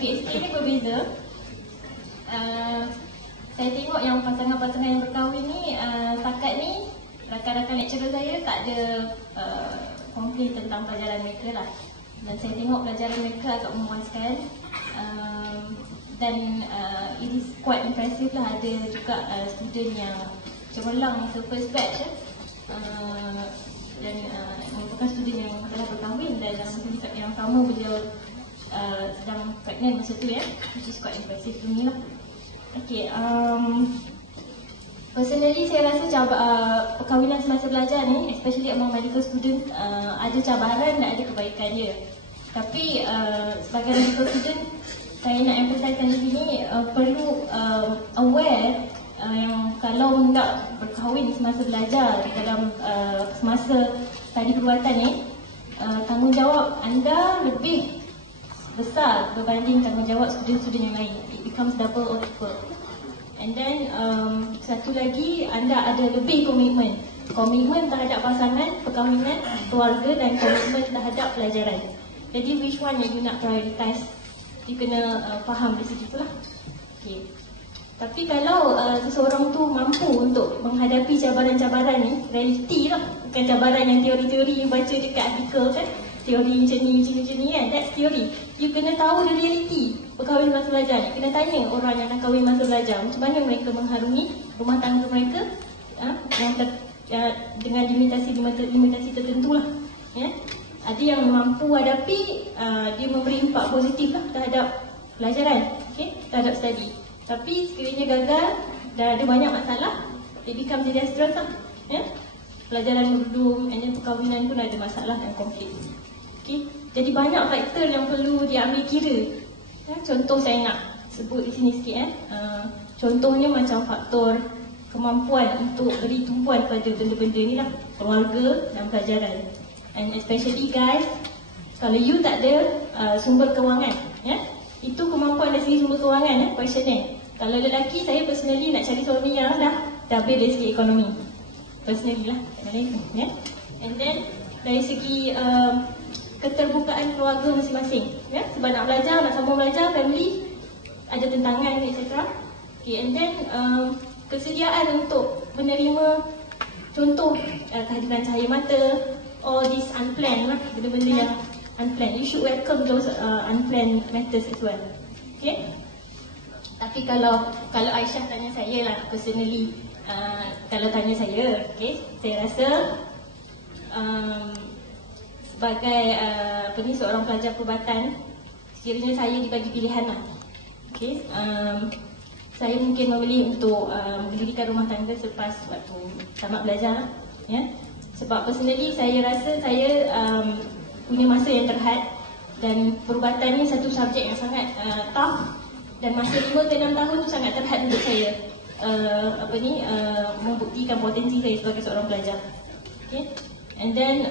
PhD ni berbeza. Saya tengok yang pasangan-pasangan yang berkahwin ni, setakat ni rakan-rakan lecturer saya tak ada komplain tentang pelajaran mereka lah. Dan saya tengok pelajaran mereka agak memuaskan. Dan it is quite impressive lah, ada juga student yang cemerlang masa first batch dan merupakan student yang telah berkahwin dan dalam masa yang sama beliau sedang pregnant masa tu ya, which is quite impressive to me lah. Okay, personally saya rasa perkahwinan semasa belajar ni, especially among medical student, ada cabaran dan ada kebaikan dia. Tapi sebagai medical student, saya nak emphasizekan di sini perlu aware yang kalau hendak berkahwin semasa belajar dalam semasa tadi perubatan ni, tanggungjawab anda lebih besar berbanding tanggungjawab student-student yang lain. It becomes double or triple. And then satu lagi, anda ada lebih komitmen. Komitmen terhadap pasangan, perkahwinan, keluarga dan komitmen terhadap pelajaran. Jadi which one yang you nak prioritize? You kena faham di situ lah. Okay. Tapi kalau seseorang tu mampu untuk menghadapi cabaran-cabaran ni, realiti lah, bukan cabaran yang teori-teori you baca dekat artikel kan, teori macam ni kan, that's theory. You kena tahu the reality berkahwin masa belajar ni. Kena tanya orang yang nak kahwin masa belajar, macam mana mereka mengharungi rumah tangga mereka yang dengan limitasi tertentu lah ya. Ada yang mampu hadapi, dia memberi impak positif lah terhadap pelajaran, okay, terhadap study. Tapi sekiranya gagal dan ada banyak masalah, it becomes disastrous lah ya. Pelajaran berdum, and then perkahwinan pun ada masalah dan konflik. Okay. Jadi banyak faktor yang perlu diambil kira ya. Contoh saya nak sebut di sini sikit contohnya macam faktor kemampuan untuk beri tumpuan pada benda-benda ni lah, keluarga dan pelajaran. And especially guys, kalau you tak ada sumber kewangan ya, itu kemampuan dari segi sumber kewangan ya, questionnaire. Kalau lelaki, saya personally nak cari suami yang dah base dari segi ekonomi, personally lah ya. And then dari segi keterbukaan keluarga masing-masing ya, sebab nak belajar, nak sambung belajar, family ada tentangan etc. Okay, and then kesediaan untuk menerima contoh kehadiran cahaya mata, all this unplanned lah, benda-benda yang unplanned. You should welcome those unplanned matters as well. Okay. Tapi kalau Aisyah tanya saya lah personally, kalau tanya saya, okay, saya rasa sebagai seorang pelajar perubatan, sekiranya saya dibagi pilihan lah, okay, saya mungkin memilih untuk mendirikan rumah tangga selepas waktu tamat belajar lah, ya. Sebab personally saya rasa saya punya masa yang terhad dan perubatan ni satu subjek yang sangat tough, dan masa 5 ke 6 tahun tu sangat terhad untuk saya membuktikan potensi saya sebagai seorang pelajar. Okay. And then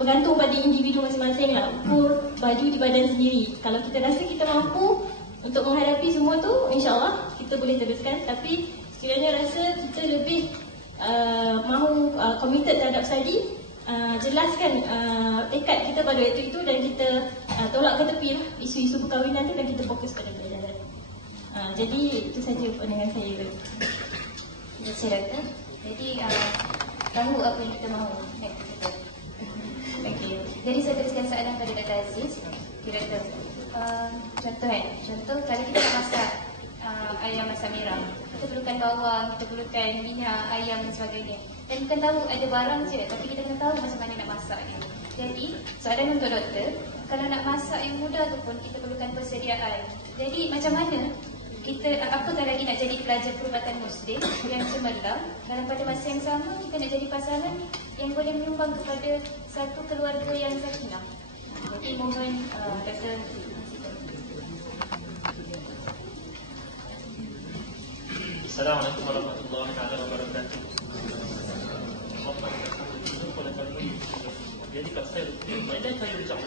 bergantung pada individu masing-masing lah, ukur baju di badan sendiri. Kalau kita rasa kita mampu untuk menghadapi semua tu, insyaAllah kita boleh teruskan. Tapi sekiranya rasa kita lebih mahu committed terhadap study, jelaskan tekad kita pada waktu itu dan kita tolak ke tepi lah isu-isu perkahwinan tu dan kita fokus pada pelajaran. Jadi itu saja pandangan saya. Terima kasih doktor. Jadi tahu apa yang kita mahu next kita. Okay. Jadi saya teruskan soalan pada Dr. Aziz. Doktor, contoh kalau kita nak masak ayam masak merah, kita perlukan bawang, kita perlukan minyak, ayam dan sebagainya. Dan bukan tahu ada barang je, tapi kita kena tahu macam mana nak masak dia. Jadi soalan untuk doktor, kalau nak masak yang mudah tu pun kita perlukan persediaan. Jadi macam mana kita, apakah lagi nak jadi pelajar perubatan Muslim yang cemerlang, dalam pada masa yang sama kita nak jadi pasangan yang boleh menyumbang kepada satu keluarga yang sakinah. Jadi mohon doktor. Assalamualaikum warahmatullahi wabarakatuh. Jadi kalau saya ada saya ucap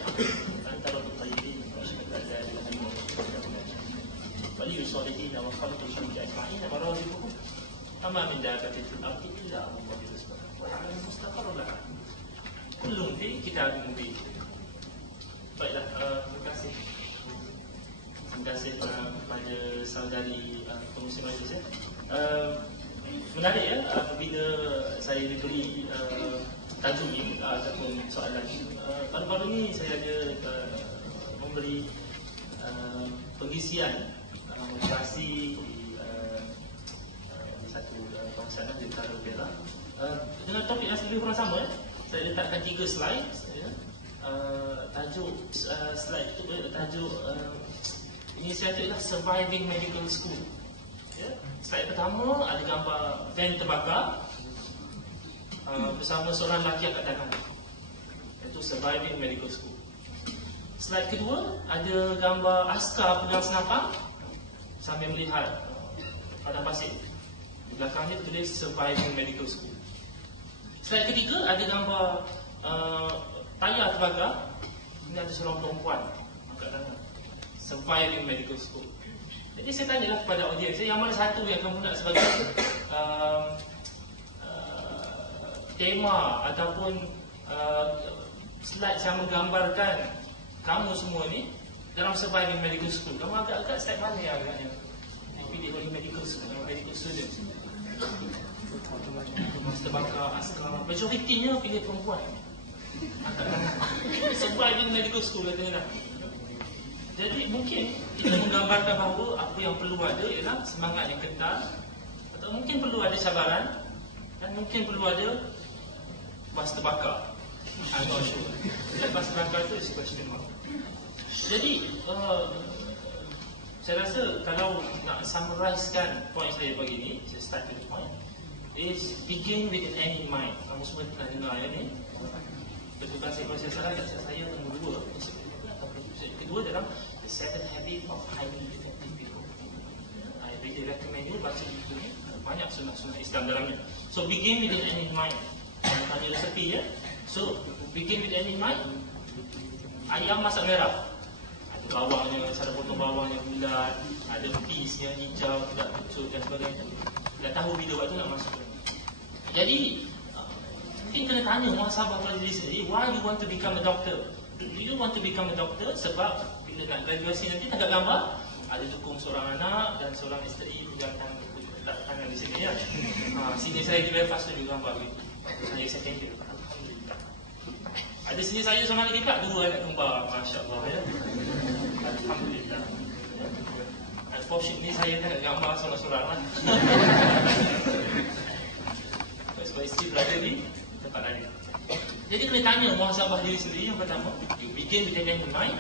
antara tayyibin wa syahada la ilaha illallah wa li yusalihin wa khalqu syamsi ajma'in wa radhibuhum amma min dabatin fil ardi illa huwa rizquha wa ya'lamu mustaqarra laha kullun fi kitabin mubin. Baiklah, terima kasih saudari pengurusi majlis menarik ya bila saya diberi tajuk ini ataupun soalan. Baru-baru ni saya ada memberi pengisian motivasi di satu kawasan di Utara Perak dengan topik yang lebih kurang sama. Saya letakkan 3 slide ya. Tajuk slide itu tajuk inisiatif ialah Surviving Medical School ya. Slide pertama ada gambar van terbakar bersama seorang lelaki angkat tangan, iaitu Surviving Medical School. Slide kedua ada gambar askar pegang senapang sambil melihat padang pasir. Di belakangnya tertulis Surviving Medical School. Slide ketiga ada gambar tayar terbakar. Ini ada seorang perempuan angkat tangan, Surviving Medical School. Jadi saya tanyalah kepada audiens, yang mana satu yang kamu nak sebagai tema ataupun slide yang menggambarkan kamu semua ni dalam Surviving Medical School. Kamu agak-agak slide mana yang agaknya dipilih oleh medical school, medical student? Master bakar, askar, majoritinya pilih perempuan. Surviving Medical School katanya nak. Jadi mungkin kita menggambarkan bahawa apa yang perlu ada ialah semangat yang kental, atau mungkin perlu ada cabaran, dan mungkin perlu ada bas terbakar. I'm not sure. Bas terbakar itu is question mark. Jadi saya rasa kalau nak summarizekan point saya pagi ni, saya start with the point is begin with an end in mind. Kamu semua pernah dengar ya ni. Betulkan saya kalau saya salah, saya nombor 2. Kedua dalam The 7 Habits of Highly Effective People. I really recommend you baca buku ni. Banyak sunnah-sunnah Islam dalamnya. So begin with an end in mind. Tanya resepi ya. So begin with an end in mind. Ayam masak merah. Ada bawangnya, cara potong bawangnya bulat, ada piece-nya hijau, tidak kecut dan sebagainya. Dah tahu bila waktu nak masuk. Jadi mungkin kena tanya muhasabah pada diri sendiri, why you want to become a doctor? Do you want to become a doctor? Sebab bila nak graduasi nanti tangkap gambar, ada dukung seorang anak dan seorang isteri pegang tangan di sini ya. Sini saya di Belfast tu juga gambar gitu. Saya second year. Alhamdulillah. Ada sini saya seorang lagi pula, 2 anak kembar, masya-Allah ya. Alhamdulillah. Unfortunately saya tengok gambar seorang-seorang lah. Sebab isteri berada di tempat lain. Jadi kena tanya muhasabah diri sendiri. Yang pertama, you begin with an end in mind.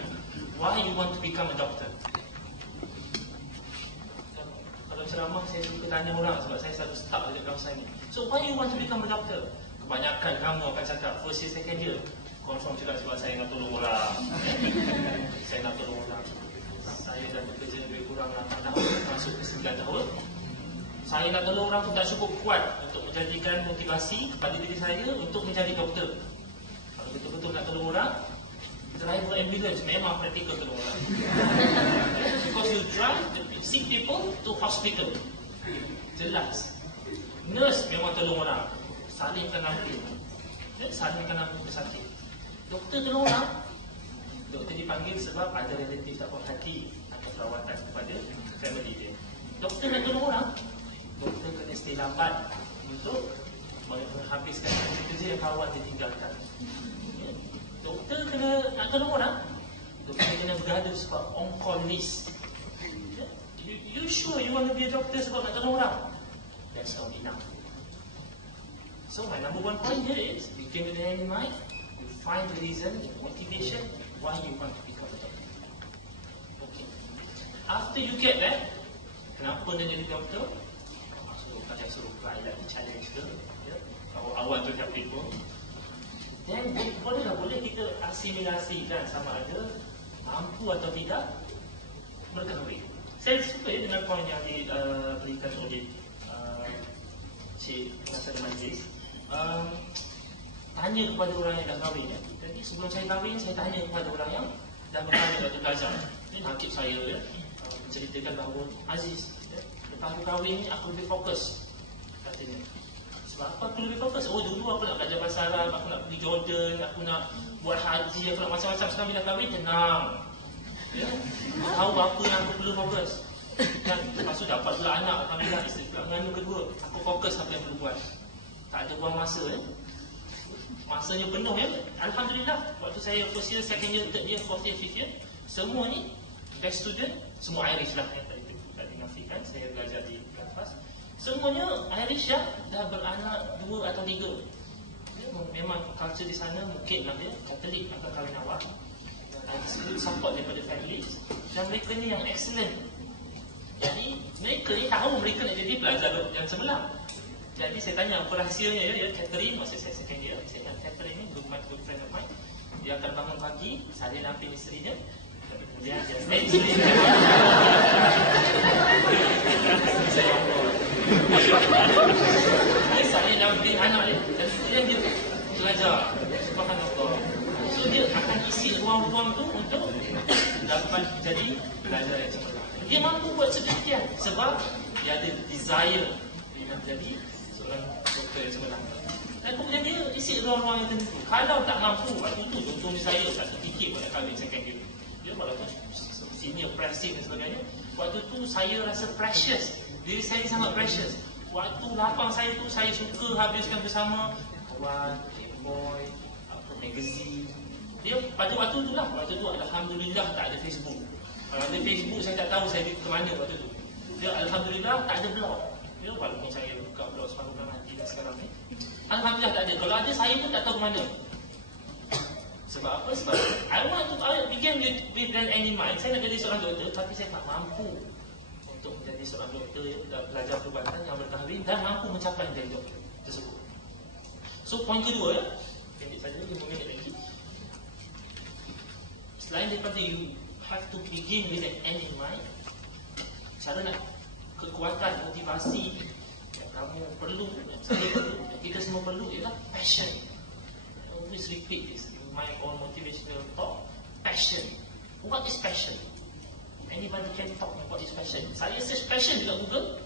Why you want to become a doctor? Kalau ceramah saya suka tanya orang sebab saya selalu stuck dekat kawasan ni. So why you want to become a doctor? Kebanyakan kamu akan cakap first year, second year. Confirm juga sebab saya nak tolong orang. Saya nak tolong orang. Saya dah bekerja lebih kurang 8 tahun, masuk ke 9 tahun. Saya nak tolong orang tu tak cukup kuat untuk menjadikan motivasi kepada diri saya untuk menjadi doktor. Kalau betul-betul nak tolong orang, driver ambulance memang praktikal tolong orang. Because you drive the sick people to hospital. Jelas. Nurse memang tolong orang, salingkan ambulans, salingkan ambulans pesakit. Doktor tolong orang, doktor dipanggil sebab ada relatif tak puas hati atau perawatan kepada family dia. Doktor nak tolong orang, doktor kena stay lambat untuk menghabiskan kerja yang kawan ditinggalkan. Doktor kena nak tolong orang, doktor kena berada sebab on-call list. You sure you want to be a doctor sebab nak tolong orang? That's not enough. So my number 1 point here is begin with an end in mind. You find the reason, the motivation why you want to become a doctor. Okay. After you get that, kenapa dia jadi doktor? Saya suruh keadaan challenge ke, ya? I want to help people. Then boleh kita asimilasikan sama ada mampu atau tidak berkahwin. Saya suka dengan poin yang diberikan oleh Cik Penasihat Majlis. Tanya kepada orang yang dah kahwin ya. Jadi sebelum saya kahwin, saya tanya kepada orang yang dah berkahwin atau belajar. Ini hakib saya ya, menceritakan bahawa Aziz, ya, lepas aku kahwin ni aku lebih fokus. Katanya. Sebab apa aku lebih fokus? Oh dulu aku nak belajar bahasa Arab, aku nak pergi Jordan, aku nak buat haji, aku nak macam-macam. Sekarang bila kahwin tenang. Ya, tahu apa yang aku perlu fokus. Kan, lepas tu dapat pula anak, alhamdulillah isteri pula mengandung kedua. Aku fokus apa yang perlu buat. Tak ada buang masa Masanya penuh Alhamdulillah, waktu saya first year, second year, third year, fourth year, fifth year, semua ni best student, semua Irish lah yang tadi nafikan, saya belajar di Belfast. Semuanya Irish yang dah beranak 2 atau 3. Memang culture di sana mungkin lah Katolik atau kahwin awal. Ada support daripada families. Dan mereka ni yang excellent. Jadi mereka ni tahu mereka nak jadi pelajar yang cemerlang. Jadi saya tanya apa rahsianya Catherine, masa saya second year, saya tanya Catherine ni, good friend of mine. Dia akan bangun pagi, saya nampil isterinya. Kemudian dia stay di sini. Saya nampil anak dia. Dan kemudian dia belajar. Subhanallah. So dia akan isi ruang-ruang tu untuk dapat jadi pelajar yang cemerlang. Dia mampu buat sedemikian sebab dia ada desire dia nak jadi seorang doktor yang cemerlang. Dan kemudian dia isi ruang-ruang yang tertentu. Kalau tak mampu, waktu tu contohnya saya tak terfikir pada kahwin second year. Dia walaupun senior president dan sebagainya, waktu tu saya rasa precious. Diri saya sangat precious. Waktu lapang saya tu, saya suka habiskan bersama kawan, playboy, magazine. Dia pada waktu tu lah, waktu tu alhamdulillah tak ada Facebook. Kalau ada Facebook saya tak tahu saya ke mana waktu tu. Dia alhamdulillah tak ada blog. Dia walaupun saya buka blog separuh hati dan sekarang ni, alhamdulillah tak ada. Kalau ada saya pun tak tahu ke mana. Sebab apa? Sebab I begin with an end in mind. Saya nak jadi seorang doktor, tapi saya tak mampu untuk menjadi seorang doktor pelajar perubatan yang berkahwin dan mampu mencapai menjadi doktor tersebut. So poin kedua pendek saja 5 minit lagi. Selain daripada you have to begin with an end in mind, cara nak kekuatan, motivasi yang kamu perlu, yang saya perlu, yang kita semua perlu ialah passion. I always repeat this in my own motivational talk. Passion. What is passion? Anybody can talk about this passion. Saya search passion dekat Google.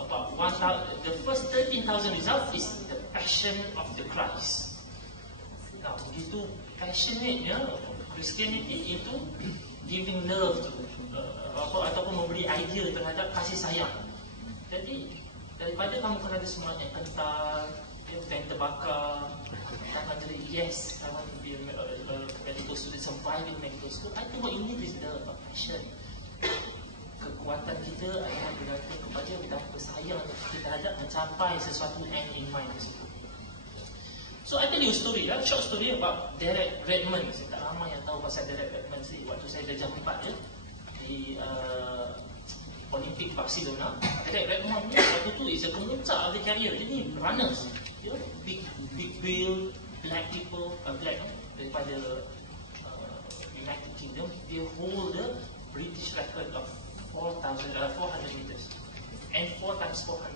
About 1,000, the first 13,000 results is the passion of the Christ. Now, begitu passionate-nya Christianity itu giving love to ataupun memberi idea terhadap kasih sayang. Jadi daripada kamu kena ada semangat yang kental, yang terbakar, akan jadi yes, I want to be a medical student, survive in medical school. I think what you need is the passion. Kekuatan kita adalah bergantung kepada betapa sayang kita terhadap mencapai sesuatu end in mind tersebut. So I tell you a story, short story about Derek Redmond. Saya tak ramai yang tahu pasal Derek Redmond sih. Waktu saya darjah 4 di Olimpik Barcelona, Derek Redmond ni waktu tu is a kemuncak of the career. Dia ni runners, big build, black people, black daripada United Kingdom. Dia hold the British record of 400 meters and 4 times 400.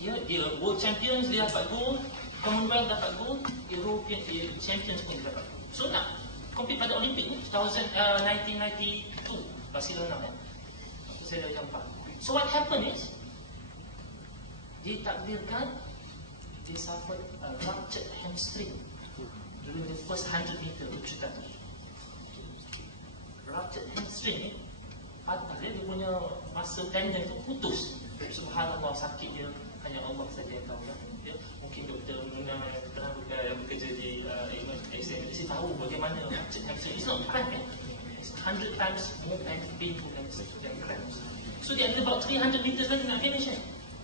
Dia world champions, dia dapat gold. Commonwealth dapat gold, European champions pun dapat gold. So nak compete pada Olimpik ni 1992 Barcelona Waktu saya darjah 4. So what happened is ditakdirkan dia suffered a ruptured hamstring during the first 100 meter kejutan. Ruptured hamstring ni patah dia punya masa tendon tu putus. Subhanallah, sakit dia hanya Allah saja yang tahu. Dia mungkin doktor mengenal yang pernah bekerja di SMC tahu bagaimana ruptured hamstring. It's not cramp, it's 100 times more painful than cramps. So dia ada about 300 meters lagi nak finish.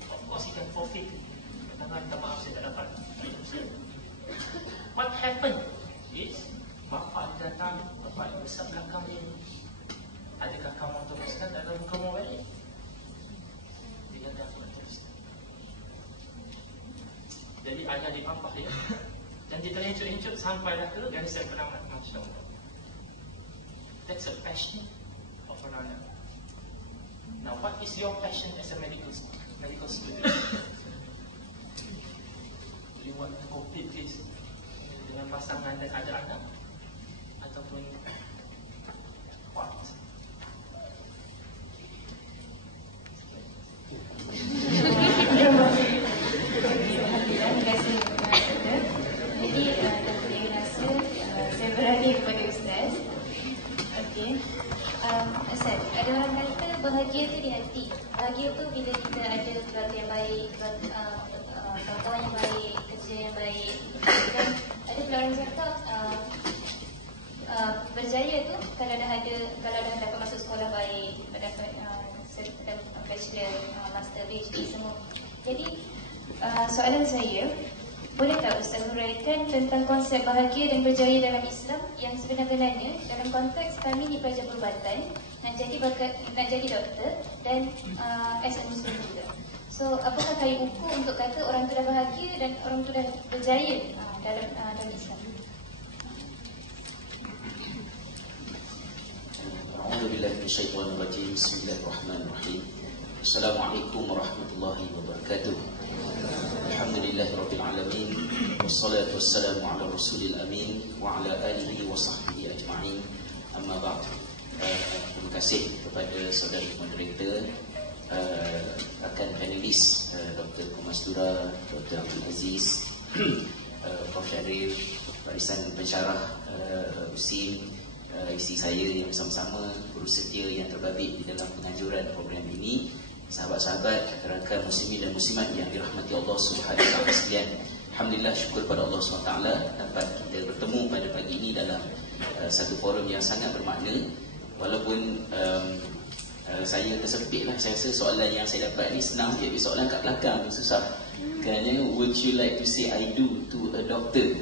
Of course he can forfeit. Minta maaf saya tak dapat. What happened is bapa datang, bapa besar belakang dia. Adakah kamu teruskan dalam kamu balik? Dia kata aku nak teruskan. Jadi ayah dipampah dia. Dan dia terhincuk-hincuk sampailah ke garisan penamat. Masya Allah. That's a passion of a runner. Now what is your passion as a medical student? Do you want to complete this dengan pasangan dan ada anak? Ataupun what? Terima kasih kepada doktor. Jadi doktor yang rasa saya berani kepada Ustaz. Okey, Ustaz, ada orang kata bahagia tu di hati. Bahagia tu bila kita ada keluarga yang baik, kawan yang baik, kerja yang baik. Dan ada pula orang cakap berjaya tu kalau dah dapat masuk sekolah baik, dapat bachelor, master, PhD semua. Jadi soalan saya, boleh tak Ustaz huraikan tentang konsep bahagia dan berjaya dalam Islam yang sebenar-benarnya dalam konteks kami di pelajar perubatan nak jadi doktor dan as a Muslim juga. So apakah kayu ukur untuk kata orang tu dah bahagia dan orang tu dah berjaya dalam Islam? A'udzubillahi minasyaitonir rajim. Bismillahirrahmanirrahim. Assalamualaikum warahmatullahi wabarakatuh. Alhamdulillahirabbil alamin. Wassalatu wassalamu ala rasulil amin wa ala alihi wa sahbihi ajma'in. Amma ba'd. Terima kasih kepada saudari moderator, rakan panelis Dr. Kumastura, Dr. Abdul Aziz, Prof. Syarif, barisan pensyarah Usim, isteri saya yang sama-sama guru setia yang terbabit di dalam penganjuran program ini, sahabat-sahabat, rakan muslimin dan muslimat yang dirahmati Allah Subhanahu wa taala sekalian. Alhamdulillah, syukur pada Allah SWT dapat kita bertemu pada pagi ini dalam satu forum yang sangat bermakna. Walaupun saya tersepit lah, saya rasa soalan yang saya dapat ni senang je, tapi soalan kat belakang tu susah kan. Would you like to say I do to a doctor?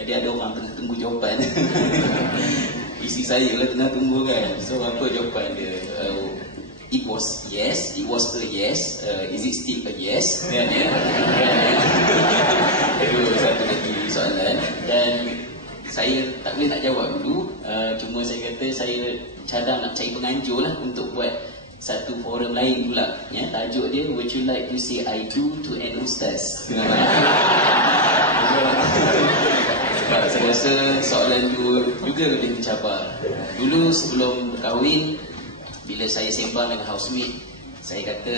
Jadi ada orang tengah tunggu jawapan. Isi saya lah tengah tunggu kan. So apa jawapan dia? It was yes. It was a yes. Is it still a yes? Kan ya? Itu satu lagi soalan. Dan saya tak boleh nak jawab dulu. Cuma saya kata saya cadang nak cari penganjur lah untuk buat satu forum lain pula. Ya, tajuk dia, would you like to say I do to an ustaz? Saya rasa soalan tu juga lebih mencabar. Dulu sebelum berkahwin, bila saya sembang dengan housemate, saya kata,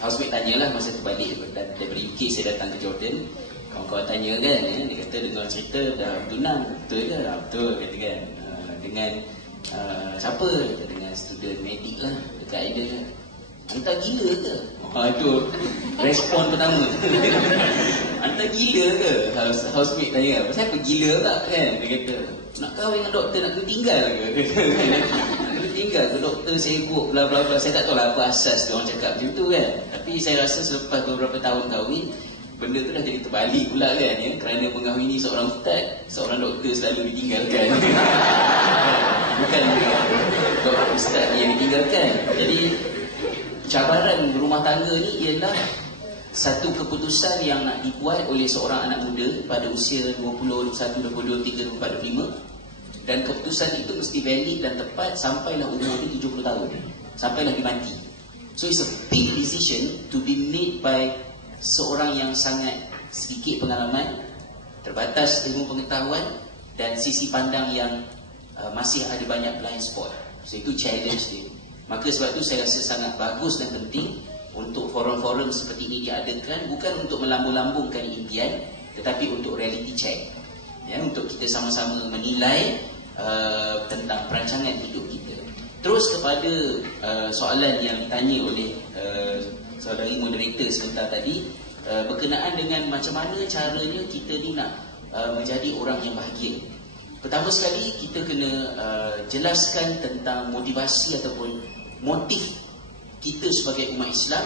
housemate tanyalah masa tu balik daripada UK, saya datang ke Jordan. Kawan-kawan tanya kan, dia kata dengar cerita dah tunang, betul ke? Betul, kata kan. Dengan siapa? Dengan student medik lah, dekat Aiden kan. Hantar gila ke? Itu respon pertama. Hantar gila ke? Housemate tanya, pasal apa gila tak kan? Dia kata, nak kahwin dengan doktor nak kena tinggal ke? Nak kena tinggal ke doktor sibuk bla bla bla. Saya tak tahu lah apa asas dia orang cakap macam tu kan. Tapi saya rasa selepas beberapa tahun kahwin, benda tu dah jadi terbalik pula kan ya? Kerana mengahwini seorang ustaz, seorang doktor selalu ditinggalkan. Bukan doktor ustaz yang ditinggalkan. Jadi cabaran berumah tangga ni ialah satu keputusan yang nak dibuat oleh seorang anak muda pada usia 20, 21, 22, 23, 25. Dan keputusan itu mesti valid dan tepat sampailah umur dia 70 tahun. Sampailah dia mati. So it's a big decision to be made by seorang yang sangat sedikit pengalaman, terbatas ilmu pengetahuan dan sisi pandang yang masih ada banyak blind spot. So itu challenge dia. Maka sebab itu saya rasa sangat bagus dan penting untuk forum-forum seperti ini diadakan, bukan untuk melambung-lambungkan impian, tetapi untuk reality check ya, untuk kita sama-sama menilai tentang perancangan hidup kita. Terus kepada soalan yang ditanya oleh saudari moderator sebentar tadi, berkenaan dengan macam mana caranya kita ni nak menjadi orang yang bahagia. Pertama sekali kita kena jelaskan tentang motivasi ataupun motif kita sebagai umat Islam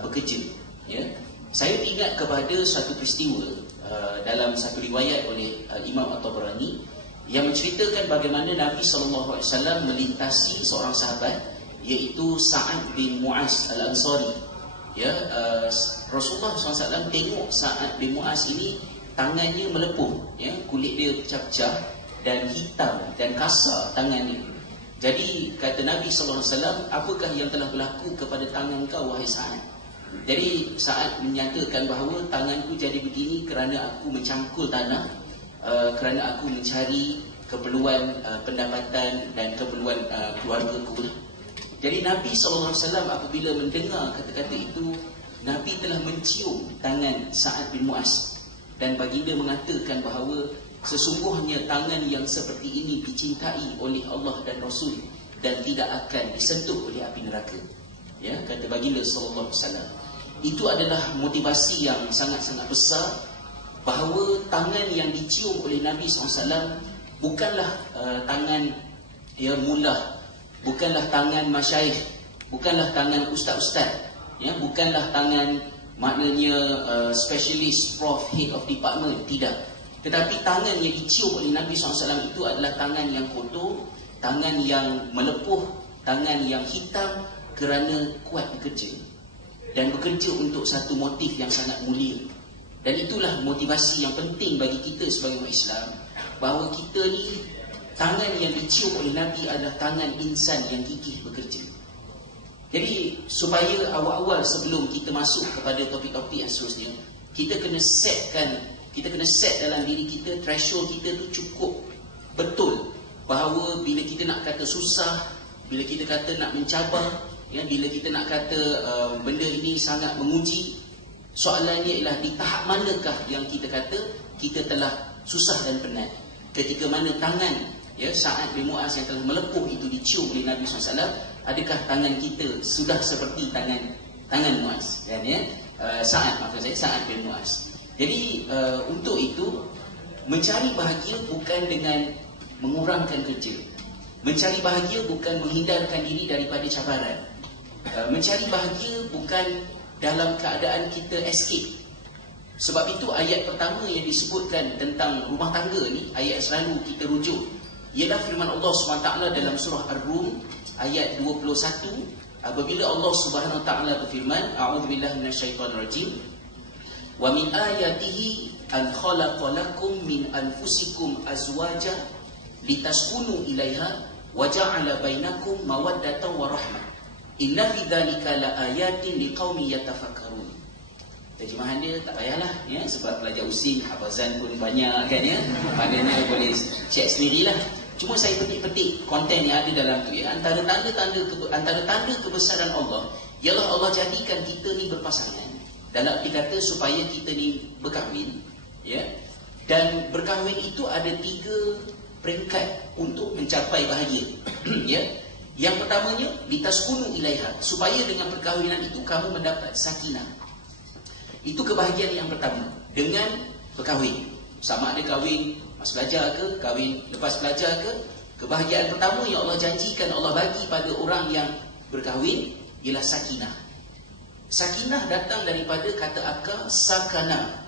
bekerja. Ya, saya ingat kepada satu peristiwa dalam satu riwayat oleh Imam At-Tabarani yang menceritakan bagaimana Nabi SAW melintasi seorang sahabat, iaitu Sa'ad bin Mu'az Al-Ansari. Ya, Rasulullah SAW tengok Sa'ad bin Mu'az ini tangannya melepuh, ya, kulit dia pecah-pecah dan hitam dan kasar tangannya. Jadi kata Nabi SAW, apakah yang telah berlaku kepada tangan kau wahai Sa'ad? Jadi Sa'ad menyatakan bahawa tanganku jadi begini kerana aku mencangkul tanah, kerana aku mencari keperluan pendapatan dan keperluan keluargaku. Jadi Nabi SAW apabila mendengar kata-kata itu, Nabi telah mencium tangan Sa'ad bin Mu'az dan baginda mengatakan bahawa sesungguhnya tangan yang seperti ini dicintai oleh Allah dan Rasul. dan tidak akan disentuh oleh api neraka. Ya, kata baginda sallallahu alaihi wasallam. Itu adalah motivasi yang sangat-sangat besar, bahawa tangan yang dicium oleh Nabi SAW bukanlah tangan mullah, bukanlah tangan masyayikh, bukanlah tangan ustaz-ustaz, ya, bukanlah tangan maknanya specialist, prof, head of department, tidak. Tetapi tangan yang dicium oleh Nabi SAW itu adalah tangan yang kotor, tangan yang melepuh, tangan yang hitam, kerana kuat bekerja dan bekerja untuk satu motif yang sangat mulia. Dan itulah motivasi yang penting bagi kita sebagai umat Islam, bahawa kita ni, tangan yang dicium oleh Nabi adalah tangan insan yang gigih bekerja. Jadi supaya awal-awal sebelum kita masuk kepada topik-topik yang seterusnya, kita kena set dalam diri kita, threshold kita tu cukup betul, bahawa bila kita nak kata susah, bila kita kata nak mencabar, ya, bila kita nak kata benda ini sangat menguji, soalannya ialah di tahap manakah yang kita kata kita telah susah dan penat. Ketika mana tangan, ya, Sa'ad bin Mu'az yang telah melepuh itu dicium oleh Nabi SAW, adakah tangan kita sudah seperti tangan Mu'az, kan, ya? Sa'ad bin Mu'az. Jadi untuk itu, mencari bahagia bukan dengan mengurangkan kerja, mencari bahagia bukan menghindarkan diri daripada cabaran, mencari bahagia bukan dalam keadaan kita escape. Sebab itu ayat pertama yang disebutkan tentang rumah tangga ni, ayat selalu kita rujuk, ialah firman Allah SWT dalam surah Ar-Rum ayat 21, apabila Allah Subhanahu Wa Taala berfirman, a'udzubillahi minasyaitonirrajim, wa min ayatihi an khalaqalakum min anfusikum azwaja litaskunu ilaiha wa ja'ala bainakum mawaddatan wa rahmah. Inna fi dzalika laayatin liqaumin yatafakkarun. Terjemahan dia tak payahlah, ya, sebab pelajar usin hafazan pun banyak, kan, ya. Maknanya boleh cek sendirilah. Cuma saya petik-petik konten yang ada dalam tu, ya. Antara tanda kebesaran Allah ialah Allah jadikan kita ni berpasangan. Dalam arti kata supaya kita ni berkahwin, ya. Dan berkahwin itu ada 3 peringkat untuk mencapai bahagia. Ya. Yang pertamanya, litaskunu ilaiha, supaya dengan perkahwinan itu kamu mendapat sakinah. Itu kebahagiaan yang pertama, dengan berkahwin. Sama ada kahwin masa belajar ke, kahwin lepas belajar ke, kebahagiaan pertama yang Allah janjikan, Allah bagi pada orang yang berkahwin ialah sakinah. Sakinah datang daripada kata akar sakana.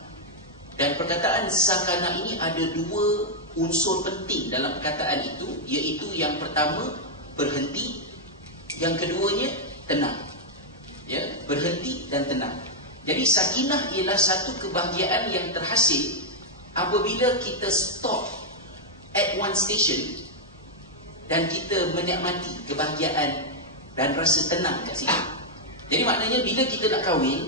Dan perkataan sakana ini ada 2 unsur penting dalam perkataan itu, iaitu yang pertama berhenti, yang keduanya tenang. Ya, berhenti dan tenang. Jadi sakinah ialah satu kebahagiaan yang terhasil apabila kita stop at one station dan kita menikmati kebahagiaan dan rasa tenang kat situ. Jadi maknanya bila kita nak kahwin,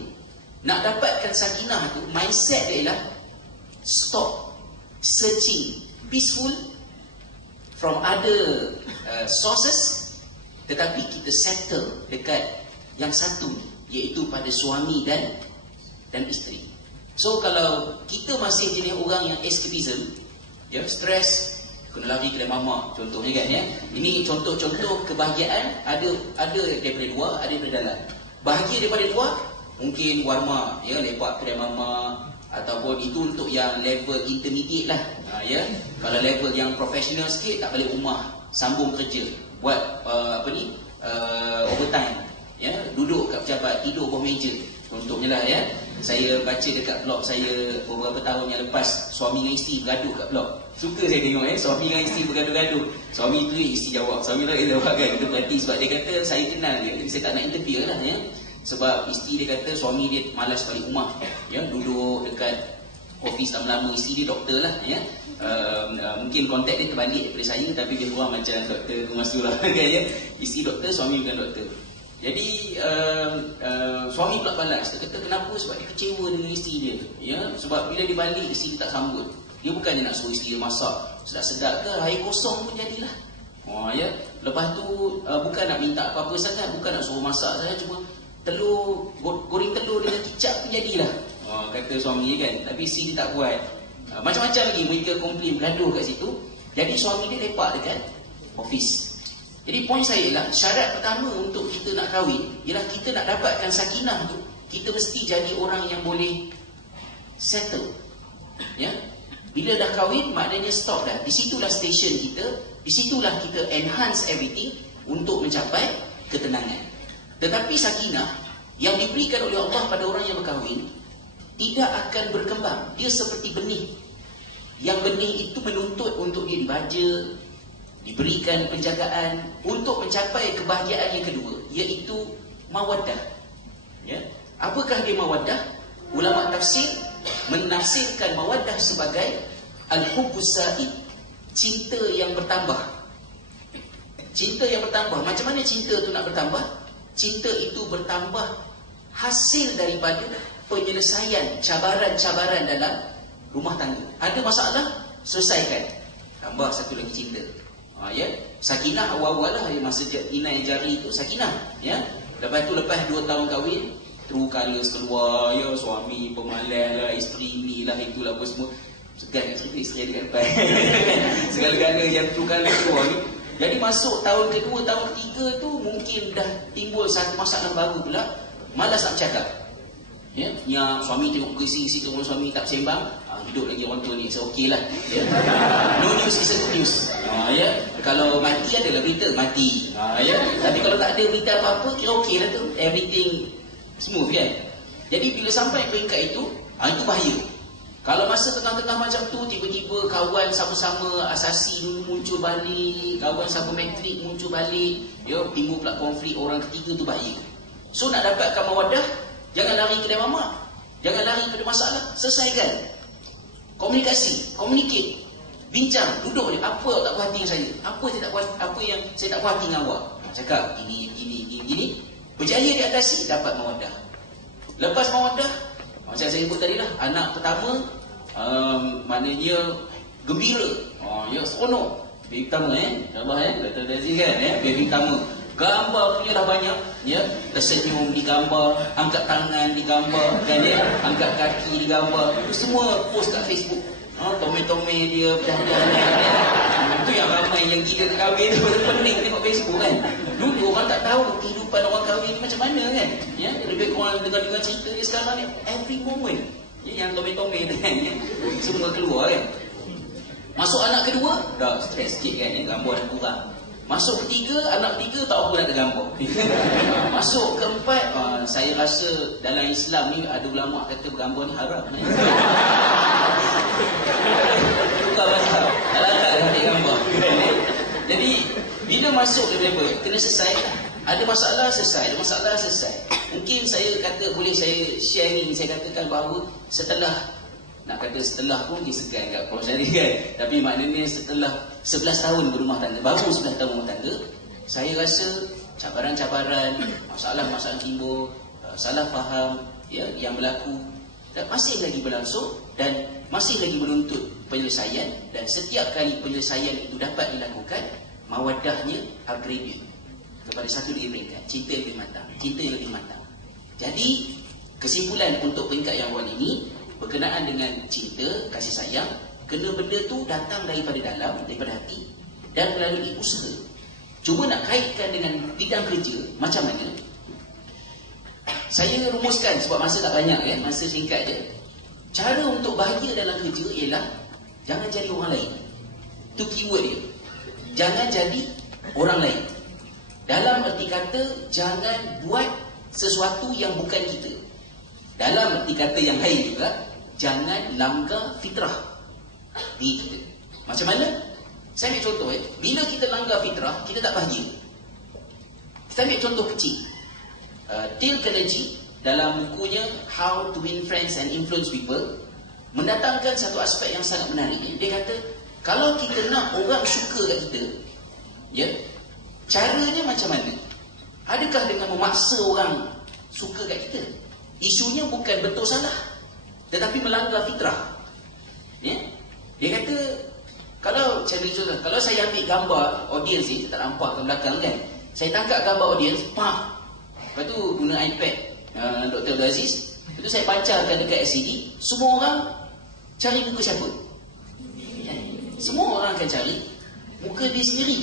nak dapatkan sakinah tu, mindset dia ialah stop searching peaceful from other sources, tetapi kita settle dekat yang satu, iaitu pada suami dan isteri. So kalau kita masih jenis orang yang escapism, ya, stres, kena lari kedai mamak contohnya, kan, ya. Ini contoh-contoh kebahagiaan ada daripada luar, ada daripada dalam. Bahagia daripada luar mungkin warma, ya, lepak kedai mamak, ataupun itu untuk yang level intermediate lah, ya. Kalau level yang profesional sikit, tak balik rumah, sambung kerja, buat overtime, ya, duduk kat pejabat, tidur bawah meja contohnya lah, ya. Saya baca dekat blog saya beberapa tahun yang lepas, suami dengan isteri bergaduh kat blog. Suka saya tengok, suami dengan isteri bergaduh-gaduh. Suami tu isteri jawab, suami lain jawab, kan. Kita berhati sebab dia kata saya kenal dia, saya tak nak interfere lah, ya. Sebab isteri dia kata suami dia malas balik rumah, ya, duduk dekat office lama-lama. Isteri dia doktor lah, ya. Mungkin kontak dia terbalik daripada saya, tapi dia kurang macam doktor Masturah, kan, ya. Isteri doktor, suami bukan doktor. Jadi suami pula balas, dia kata kenapa? Sebab dia kecewa dengan isteri dia, ya. Sebab bila dia balik, isteri dia tak sambut. Dia bukannya nak suruh isteri dia masak sedap-sedap ke, air kosong pun jadilah. Ya. Lepas tu bukan nak minta apa-apa sangat, bukan nak suruh masak saja, cuma telur, goreng telur dengan kicap pun jadilah, kata suami, kan. Tapi isteri dia tak buat. Macam-macam lagi mereka komplain, bergaduh kat situ. Jadi suami dia lepak dekat office. Jadi poin saya ialah syarat pertama untuk kita nak kahwin ialah kita nak dapatkan sakinah tu, kita mesti jadi orang yang boleh settle. Ya. Bila dah kahwin maknanya stop dah. Di situlah station kita, di situlah kita enhance everything untuk mencapai ketenangan. Tetapi sakinah yang diberikan oleh Allah pada orang yang berkahwin tidak akan berkembang. Dia seperti benih. Yang benih itu menuntut untuk dia dibaja, diberikan penjagaan untuk mencapai kebahagiaan yang kedua, iaitu mawaddah. Ya. Apakah dia mawaddah? Ulama tafsir menafsirkan mawaddah sebagai al-hubbus sa'id, cinta yang bertambah. Cinta yang bertambah. Macam mana cinta tu nak bertambah? Cinta itu bertambah hasil daripada penyelesaian cabaran-cabaran dalam rumah tangga. Ada masalah, selesaikan. Tambah satu lagi cinta. Ya, sakinah awal-awal lah masa inai jari itu sakinah. Ya, lepas 2 tahun kahwin, true colours keluar. Ya, suami pemalas lah, isteri ni lah, itulah apa semua. Segan isteri ada kat depan. Segala-gala yang true colours keluar ni. Jadi masuk tahun kedua, tahun ketiga tu mungkin dah timbul satu masalah baru pula. Malas nak bercakap. Ya, suami tengok isi tengok suami tak sembang, hidup lagi orang tua ni, so okey lah. Ya. No news is a good news. Ya. Kalau mati adalah berita, mati. Ya. Tapi kalau tak ada berita apa-apa, kira okey lah tu. Everything smooth kan. Jadi bila sampai peringkat itu, itu bahaya. Kalau masa tengah-tengah macam tu, tiba-tiba kawan sama-sama asasi dulu muncul balik, kawan sama matrik muncul balik, ya, timbul pula konflik orang ketiga, tu bahaya. So nak dapatkan mawaddah, jangan lari kedai mamak, jangan lari pada masalah, selesaikan. Komunikasi, communicate, bincang, duduk ni, apa awak tak puas hati dengan saya? Apa yang saya tak puas hati dengan awak? Cakap gini. Berjaya diatasi, dapat mawaddah. Lepas mawaddah, macam saya sebut tadi lah, anak pertama maknanya gembira. Ya, seronok. Baby pertama Abah Dr. Dazi kan baby pertama. Gambar punya dah banyak, ya. Tersenyum di gambar, angkat tangan di gambar, kan ya, angkat kaki di gambar. Itu semua post kat Facebook. Tome-tome dia berjalan-jalan. Itu yang ramai yang gila nak kahwin tu pening tengok Facebook kan. Dulu orang tak tahu kehidupan orang kahwin ni macam mana kan. Ya, lebih kurang dengar cerita dia sekarang ni every moment. Ya, yang tome-tome tu kan, ya. Semua keluar kan. Masuk anak kedua, dah stres sikit kan, ya, gambar dah kurang. Masuk ketiga, anak ketiga tak apa nak ada gambar. Masuk keempat, saya rasa dalam Islam ni ada ulama kata bergambar ni haram. Bukan mazhab, tak ada gambar. Jadi bila masuk ke level, kena selesai. Ada masalah selesai, ada masalah selesai. Mungkin saya kata, boleh saya sharing, saya katakan bahawa setelah, nak kata setelah pun dia segan kat Pulau Syari kan. Tapi maknanya setelah 11 tahun berumah tangga, baru 11 tahun berumah tangga, saya rasa cabaran-cabaran, masalah-masalah timbul, salah faham, ya, yang berlaku dan masih lagi berlangsung dan masih lagi menuntut penyelesaian. Dan setiap kali penyelesaian itu dapat dilakukan, mawaddahnya upgraded kepada satu peringkat, cinta yang lebih matang, cinta yang lebih matang. Jadi kesimpulan untuk peringkat yang awal ini berkenaan dengan cinta, kasih sayang, kena benda tu datang daripada dalam, daripada hati dan melalui usaha. Cuba nak kaitkan dengan bidang kerja, macam mana? Saya rumuskan sebab masa tak banyak kan, masa singkat je. Cara untuk bahagia dalam kerja ialah jangan jadi orang lain. Itu keyword dia. Jangan jadi orang lain. Dalam erti kata, jangan buat sesuatu yang bukan kita. Dalam erti kata yang lain juga, jangan langgar fitrah diri kita. Macam mana? Saya ambil contoh bila kita langgar fitrah, kita tak bahagia. Kita ambil contoh kecil. Dale Carnegie dalam bukunya How to Win Friends and Influence People mendatangkan satu aspek yang sangat menarik. Dia kata, kalau kita nak orang suka kat kita, ya, caranya macam mana? Adakah dengan memaksa orang suka kat kita? Isunya bukan betul salah, tetapi melanggar fitrah. Ya? Dia kata, kalau saya ambil gambar audience ni, kita tak nampak ke belakang kan, saya tangkap gambar audience, lepas tu guna iPad Dr. Abdul Aziz, lepas tu saya pancarkan dekat LCD, semua orang cari muka siapa? Semua orang akan cari muka dia sendiri.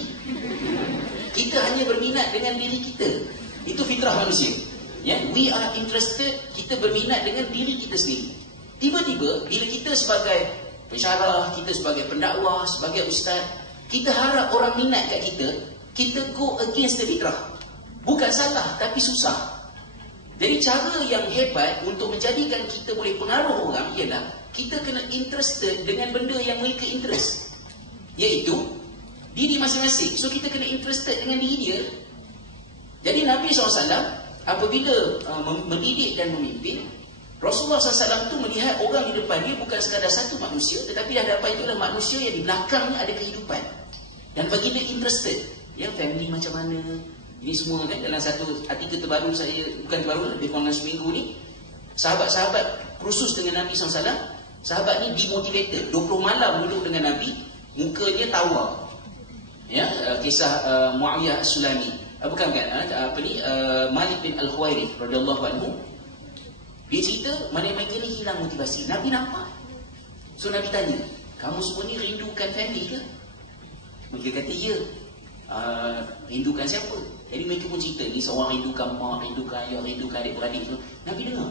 Kita Kita hanya berminat dengan diri kita. Itu fitrah manusia. Ya, we are interested, kita berminat dengan diri kita sendiri. Tiba-tiba bila kita sebagai pensyarah, kita sebagai pendakwah, sebagai ustaz, kita harap orang minat kat kita go against the fitrah. Bukan salah, tapi susah. Jadi cara yang hebat untuk menjadikan kita boleh pengaruh orang ialah kita kena interested dengan benda yang mereka interest, iaitu diri masing-masing. So kita kena interested dengan diri dia. Jadi Nabi SAW apabila mendidik dan memimpin, Rasulullah SAW tu melihat orang di depan dia bukan sekadar satu manusia, tetapi di hadapan itu adalah manusia yang di belakangnya ada kehidupan. Dan bagi dia interested, ya, family macam mana. Ini semua kan dalam satu artikel terbaru saya, bukan terbaru, lebih kurang seminggu ni, sahabat-sahabat khusus dengan Nabi SAW, sahabat ni demotivated, 20 malam duduk dengan Nabi, mukanya tawar. Ya, kisah Muawiyah As-Sulami, Malik bin Al-Khuwairith radhiyallahu anhu. Dia cerita mana mereka ni hilang motivasi. Nabi nampak. So Nabi tanya, kamu semua ni rindukan family ke? Mereka kata ya. Rindukan siapa? Jadi mereka pun cerita, ni seorang rindukan mak, rindukan ayah, rindukan adik-beradik semua. Nabi dengar.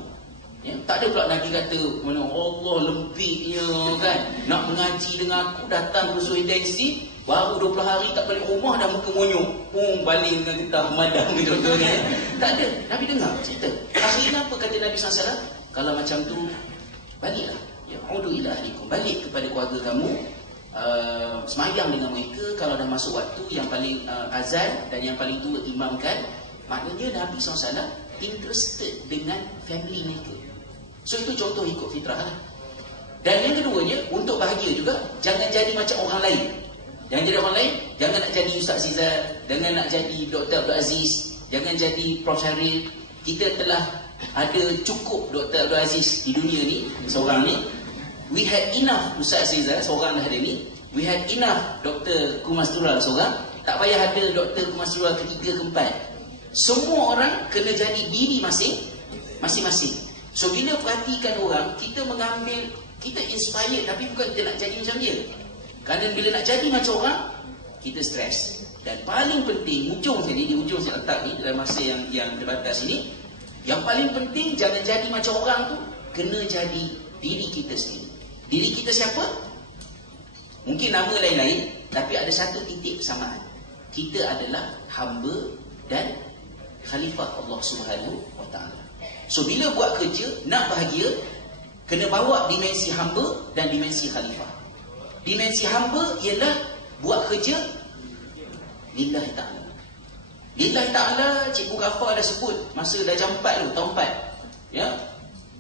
Ya, tak ada pula Nabi kata, mana Allah lembiknya kan, nak mengaji dengan aku, datang ke Suhaidensi, baru 20 hari tak balik rumah dah muka monyong, baling dengan getah madam gitu kan. Tak ada. Nabi dengar cerita. Akhirnya apa kata Nabi SAW? Kalau macam tu, baliklah. Ya, udu ila ahlikum, balik kepada keluarga kamu. Semayang dengan mereka. Kalau dah masuk waktu yang paling azan dan yang paling tua imamkan, maknanya Nabi SAW interested dengan family mereka. So itu contoh ikut fitrah lah. Dan yang keduanya, untuk bahagia juga, jangan jadi macam orang lain. Jangan jadi orang lain. Jangan nak jadi Ustaz Zizat, jangan nak jadi Dr. Abdul Aziz, jangan jadi Prof. Syarif. Kita telah ada cukup Dr. Abdul Aziz di dunia ni, seorang ni. We had enough Ustaz Zizat, seorang dah ada ni. We had enough Dr. Kumasturul, seorang. Tak payah ada Dr. Kumasturul ketiga, keempat. Semua orang kena jadi diri masing-masing. So bila perhatikan orang, kita mengambil, kita inspired, tapi bukan kita nak jadi macam dia. Kerana bila nak jadi macam orang, kita stres. Dan paling penting, ujung saya letak ni dalam masa yang terbatas ini, yang paling penting jangan jadi macam orang tu, kena jadi diri kita sendiri. Diri kita siapa? Mungkin nama lain-lain, tapi ada satu titik persamaan. Kita adalah hamba dan khalifah Allah Subhanahu wa Ta'ala. So bila buat kerja, nak bahagia, kena bawa dimensi hamba dan dimensi khalifah. Dimensi hamba ialah buat kerja lillahi ta'ala. Lillahi ta'ala, Cikgu Ghaffar dah sebut masa dah jam 4 tu, tahun 4. Ya.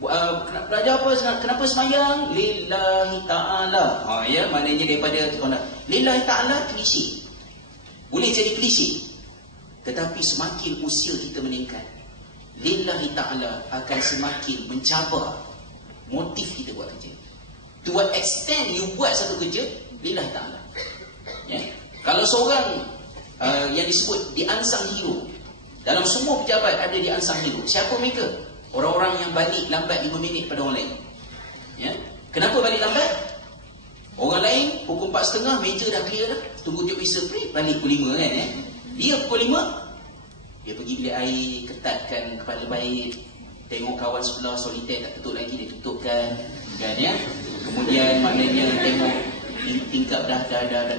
Belajar apa? Kenapa semayang? Lillahi ta'ala. Ya, maknanya daripada lillahi ta'ala klise. Boleh jadi klise. Tetapi semakin usia kita meningkat, lillahi ta'ala akan semakin mencabar motif kita buat kerja. To what extent you buat satu kerja, lillahi ta'ala. Ya? Kalau seorang yang disebut the unsung hero, dalam semua pejabat ada the unsung hero. Siapa mereka? Orang-orang yang balik lambat 5 minit pada orang lain. Ya? Kenapa balik lambat? Orang lain pukul 4.30 meja dah clear dah, tunggu tiup whistle break, balik pukul 5 kan. Dia pukul 5, dia pergi bilik air, ketatkan kepala baik, tengok kawan sebelah soliter tak tutup lagi, dia tutupkan kan, ya. Kemudian maknanya tengok tingkap dah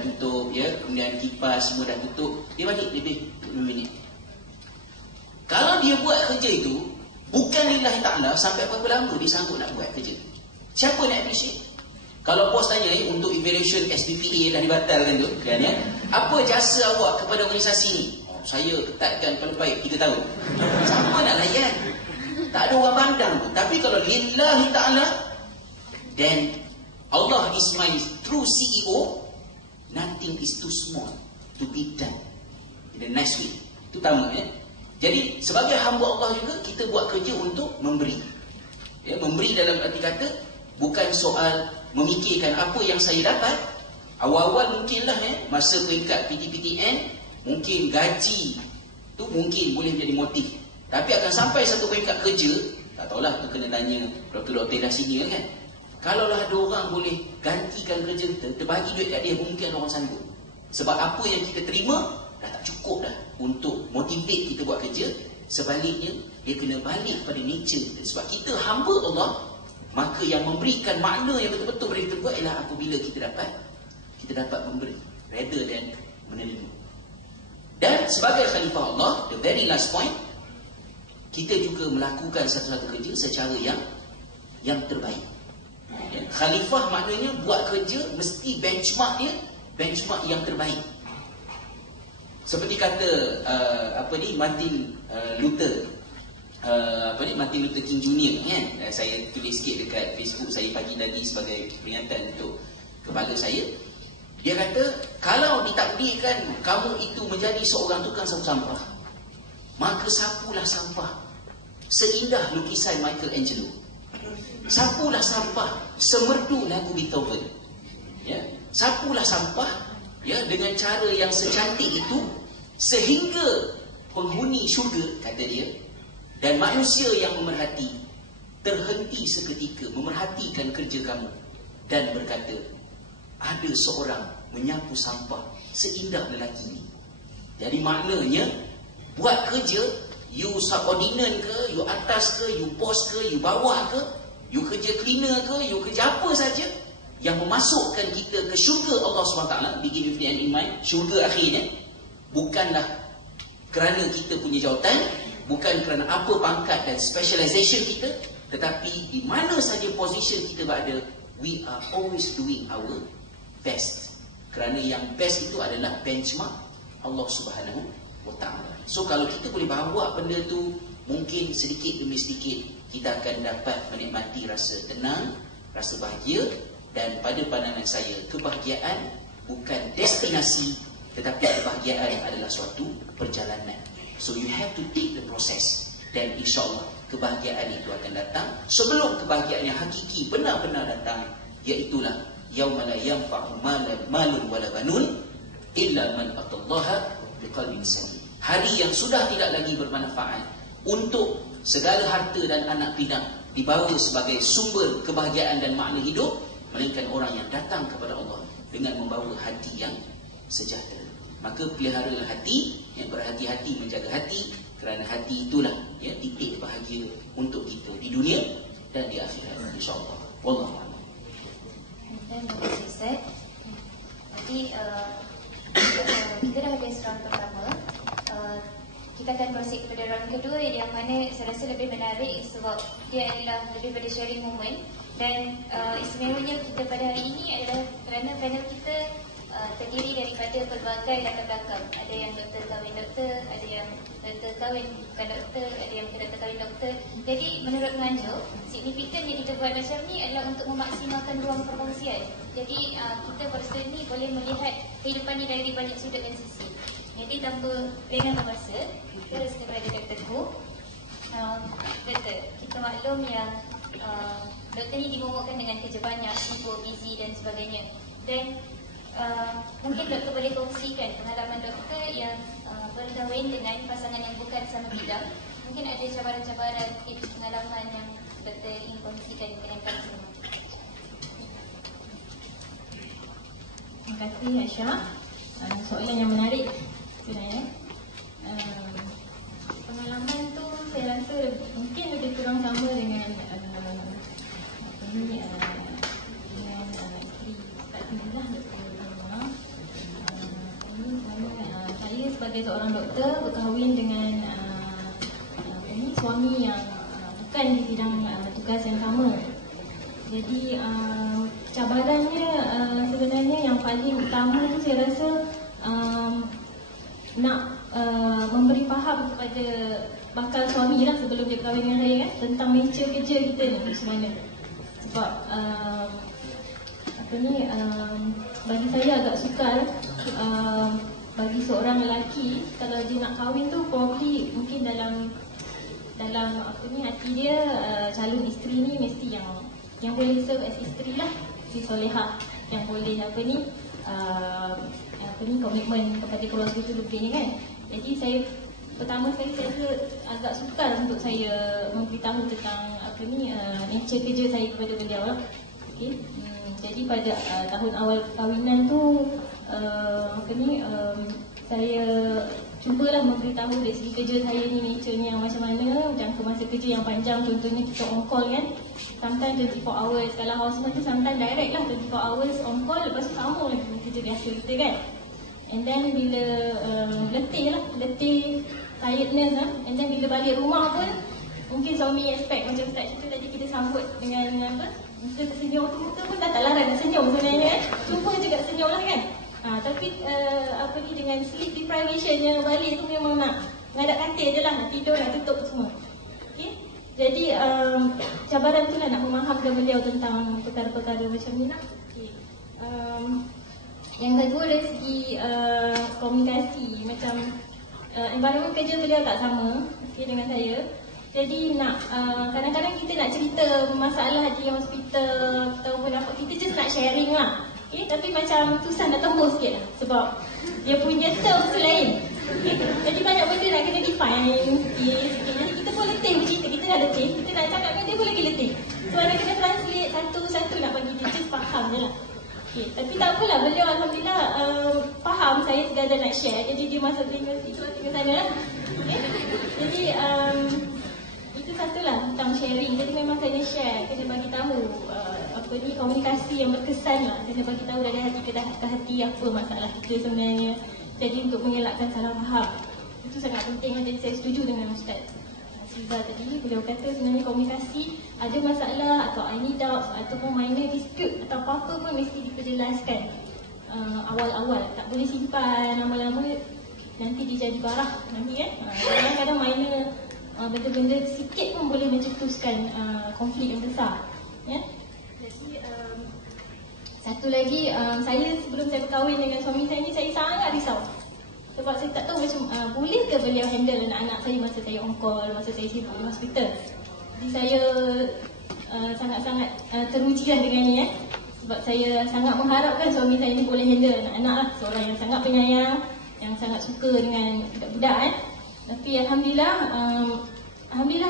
tutup, ya. Kemudian kipas semua dah tutup, dia balik lebih 5 minit. Kalau dia buat kerja itu bukan lillahi ta'ala, sampai berapa lama dia sanggup nak buat kerja? Siapa nak appreciate? Kalau bos tanya untuk evaluation SPPA dah dibatalkan tu kan, ya, apa jasa awak kepada organisasi ni? Saya ketatkan kepala baik 3 tahun. Siapa nak layan? Tak ada orang pandang pun. Tapi kalau lillahi ta'ala, then Allah is my true CEO, nothing is too small to be done in the nice way. Itu pertama, ya. Jadi sebagai hamba Allah juga, kita buat kerja untuk memberi. Ya, memberi dalam arti kata bukan soal memikirkan apa yang saya dapat. Awal-awal mungkinlah, ya, masa peringkat PTPTN, mungkin gaji tu mungkin boleh menjadi motif. Tapi akan sampai satu peringkat kerja, tak tahulah, tu kena tanya doktor-doktor dah senior kan. Kalaulah ada orang boleh gantikan kerja kita, terbagi duit kat dia, mungkin ada orang sanggup. Sebab apa yang kita terima dah tak cukup dah. buat kerja. Sebaliknya, dia kena balik pada nature kita. Sebab kita hamba Allah, maka yang memberikan makna yang betul-betul beri kita buat ialah apabila kita dapat memberi rather than menerima. Dan sebagai khalifah Allah, the very last point, kita juga melakukan satu-satu kerja secara yang terbaik. Ya, khalifah maknanya buat kerja mesti benchmark yang terbaik. Seperti kata Martin Luther King Jr. kan. Saya tulis sikit dekat Facebook saya pagi tadi sebagai peringatan untuk kepada saya. Dia kata, kalau ditakdirkan kamu itu menjadi seorang tukang sapu sampah, maka sapulah sampah seindah lukisan Michelangelo. Sapulah sampah semerdu lagu Beethoven. Ya, sapulah sampah ya dengan cara yang secantik itu sehingga penghuni syurga, kata dia, dan manusia yang memerhati terhenti seketika memerhatikan kerja kamu dan berkata, ada seorang menyapu sampah seindah lelaki ini. Jadi maknanya, buat kerja, you subordinate ke, you atas ke, you bos ke, you bawah ke, you kerja cleaner ke, you kerja apa saja yang memasukkan kita ke syurga Allah SWT, begin with the end in mind, syurga akhirnya, bukanlah kerana kita punya jawatan, bukan kerana apa pangkat dan specialization kita, tetapi di mana saja position kita berada, we are always doing our best. Kerana yang best itu adalah benchmark Allah Subhanahu wa Ta'ala. So kalau kita boleh bawa benda tu, mungkin sedikit demi sedikit kita akan dapat menikmati rasa tenang, rasa bahagia. Dan pada pandangan saya, kebahagiaan bukan destinasi, tetapi kebahagiaan adalah suatu perjalanan. So you have to take the process, dan insyaAllah kebahagiaan itu akan datang. Sebelum kebahagiaan yang hakiki benar-benar datang, iaitulah yauma la yanfa'u malun wala banun illa man atallaha biqalbin salim. Hari yang sudah tidak lagi bermanfaat untuk segala harta dan anak pinak dibawa sebagai sumber kebahagiaan dan makna hidup, melainkan orang yang datang kepada Allah dengan membawa hati yang sejahtera. Maka peliharalah hati, yang berhati-hati menjaga hati, kerana hati itulah ya titik bahagia untuk kita di dunia dan di akhirat, insya-Allah. Wallahu a'lam. Terima kasih Ustaz. Jadi kita dah habis round pertama. Kita akan proceed kepada round kedua yang mana saya rasa lebih menarik sebab dia adalah lebih pada sharing moment. Dan istimewanya kita pada hari ini adalah kerana panel kita terdiri daripada pelbagai latar belakang. Ada yang doktor kahwin doktor, ada yang doktor kahwin bukan doktor, ada yang doktor kahwin doktor. Jadi menurut menganjur, signifikannya kita buat macam ni adalah untuk memaksimalkan ruang perkongsian. Jadi kita berasa ni boleh melihat kehidupan ni dari banyak sudut dan sisi. Jadi tanpa lengah masa, kita kepada Dr. Gu. Doktor, kita maklum yang doktor ni dimomokkan dengan kerja banyak, sibuk, busy dan sebagainya. Dan mungkin doktor boleh kongsikan pengalaman doktor yang berkahwin dengan pasangan yang bukan sama bidang. Mungkin ada cabaran-cabaran, tips pengalaman yang doktor ingin kongsikan dengan kami semua. Terima kasih Aisyah. Soalan yang menarik sebenarnya. Pengalaman tu saya rasa mungkin lebih kurang sama dengan isteri Ustaz Hamzah, Dr. Umar. Saya sebagai seorang doktor berkahwin dengan suami yang bukan di bidang tugas yang sama. Jadi cabarannya sebenarnya yang paling utama tu saya rasa nak memberi faham kepada bakal suami lah sebelum dia berkahwin dengan saya kan, tentang nature kerja kita ni macam mana. Sebab bagi saya agak sukar bagi seorang lelaki kalau dia nak kahwin tu probably mungkin dalam hati dia calon isteri ni mesti yang boleh serve as isteri lah, isteri solehah yang boleh komitmen kepada keluarga tu lebih kan. Jadi saya pertama sekali saya rasa agak sukar untuk saya memberitahu tentang nature kerja saya kepada beliau lah. Okay. Jadi pada tahun awal perkahwinan tu saya cubalah memberitahu dari segi kerja saya ni nature-nya yang macam mana, jangka masa kerja yang panjang, contohnya kita on call kan, sometimes 24 hours, kalau houseman tu sometimes direct lah 24 hours on call, lepas tu sambung lagi dengan kerja biasa kita kan. And then bila letih, tiredness lah, and then bila balik rumah pun mungkin suami expect macam Ustaz cerita tadi, kita sambut dengan apa, kita tersenyum, muka pun dah tak larang nak senyum sebenarnya kan, cuba juga senyum lah kan. Tapi dengan sleep deprivation yang balik tu memang nak ngadap katil je lah, nak tidur, nak tutup semua. Okay? Jadi cabaran tu lah nak memahamkan beliau tentang perkara-perkara macam ni lah. Okay. Yang kedua dari segi komunikasi, macam environment kerja beliau tak sama dengan saya. Jadi kadang-kadang kita nak cerita masalah di hospital ataupun apa, kita just nak sharing lah. Tapi macam susah nak tembus sikit lah, sebab dia punya term tu lain. Jadi banyak benda nak kena define. Jadi kita pun letih bercerita, kita dah letih, kita nak cakap dengan dia pun lagi letih. So ada kena translate satu-satu nak bagi dia just faham je lah. Tapi tak apalah, beliau Alhamdulillah faham saya sekadar nak share. Jadi dia masuk telinga situ, telinga sana lah. Jadi itu satulah tentang sharing. Jadi memang kena share, kena bagi tahu komunikasi yang berkesan lah. Kena bagi tahu dari hati ke hati apa masalah kita sebenarnya. Jadi untuk mengelakkan salah faham, itu sangat penting. Jadi saya setuju dengan Ustaz Siza tadi. Beliau kata sebenarnya komunikasi, ada masalah atau any doubts ataupun minor dispute atau apa-apa pun mesti diperjelaskan awal-awal. Tak boleh simpan lama-lama, nanti dia jadi barah nanti kan. Kadang-kadang minor benda-benda sikit pun boleh mencetuskan konflik yang besar ya. Jadi satu lagi, saya sebelum saya berkahwin dengan suami saya ni, saya sangat risau. Sebab saya tak tahu macam boleh ke beliau handle anak-anak saya masa saya on call, masa saya sibuk di hospital. Jadi saya sangat-sangat teruji lah dengan ni sebab saya sangat mengharapkan suami saya ni boleh handle anak-anak lah. Seorang yang sangat penyayang, yang sangat suka dengan budak-budak Tapi Alhamdulillah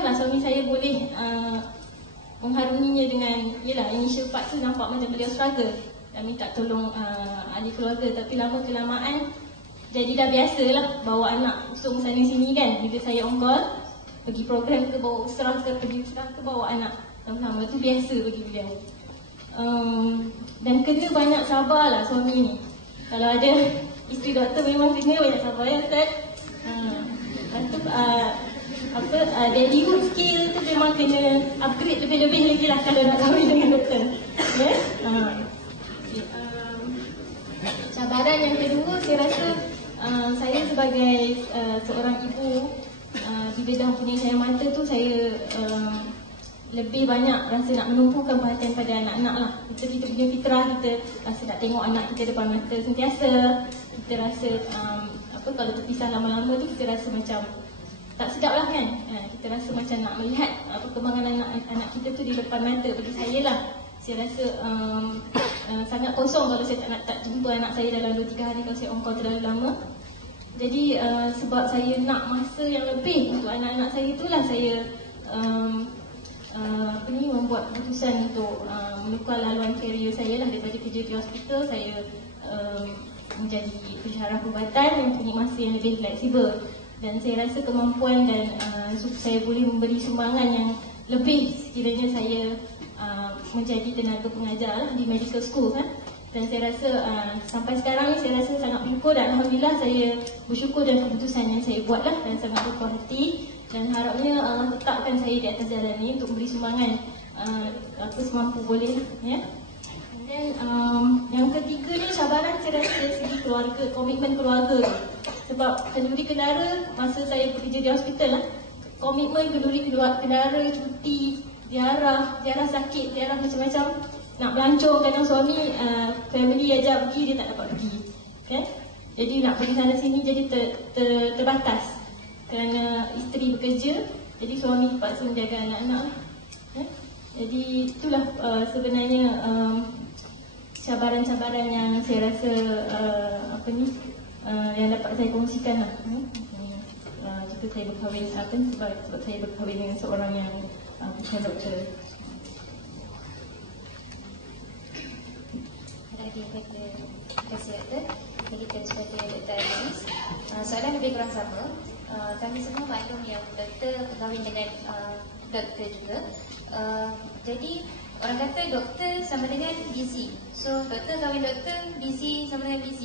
lah suami saya boleh mengharuninya dengan, yelah initial part tu nampak macam beliau struggle dan minta tolong ahli keluarga. Tapi lama kelamaan jadi dah biasa lah bawa anak usung sana sini kan. Bila saya on call, pergi program ke, bawa usrah ke, pergi usrah ke, bawa anak sama-sama, tu biasa bagi beliau. Dan kena banyak sabar lah suami ni. Kalau ada isteri doktor memang kena banyak sabar ya Ustaz. Lepas tu daddyhood skill tu memang kena upgrade lebih-lebih lagi lah kalau nak kahwin dengan doktor. Cabaran yang kedua, saya rasa saya sebagai seorang ibu di bidang penyelesaian mata tu, saya lebih banyak rasa nak menumpukan perhatian pada anak-anak lah. Kita punya fitrah, kita rasa nak tengok anak kita depan mata sentiasa. Kita rasa kalau terpisah lama-lama tu kita rasa macam tak sedap lah kan. Kita rasa macam nak melihat perkembangan anak kita tu di depan mata. Bagi saya lah, saya rasa sangat kosong kalau saya tak jumpa anak saya dalam 2-3 hari kalau saya on call terlalu lama. Jadi sebab saya nak masa yang lebih untuk anak-anak saya, itulah saya membuat keputusan untuk menukar laluan karier saya lah. Daripada kerja di hospital, saya menjadi pensyarah perubatan yang punya masa yang lebih fleksibel. Dan saya rasa kemampuan dan saya boleh memberi sumbangan yang lebih sekiranya saya menjadi tenaga pengajar lah di medical school kan. Dan saya rasa sampai sekarang ni saya rasa sangat bersyukur dan Alhamdulillah saya bersyukur dengan keputusan yang saya buat lah, dan sangat berpuas hati. Dan harapnya Allah tetapkan saya di atas jalan ni untuk beri sumbangan apa semampu boleh ya. Dan yang ketiga ni cabaran saya rasa dari segi keluarga, komitmen keluarga. Sebab kenduri kendara masa saya bekerja di hospital lah, komitmen kenduri kendara, cuti, ziarah sakit, ziarah macam-macam, nak belancong. Kadang suami family ajak pergi, dia tak dapat pergi kan? Jadi nak pergi sana sini jadi terbatas kerana isteri bekerja. Jadi suami terpaksa menjaga anak-anak kan? Jadi itulah sebenarnya cabaran-cabaran yang saya rasa yang dapat saya kongsikan lah. Jika saya berkahwin sebab saya berkahwin dengan seorang yang bukan doktor. Terima kasih doktor. begitu seperti Dr. Aziz. Soalan lebih kurang sama. Kami semua maklum yang doktor berkahwin dengan doktor juga. Jadi orang kata doktor sama dengan BC. So doktor kahwin doktor, BC sama dengan BC.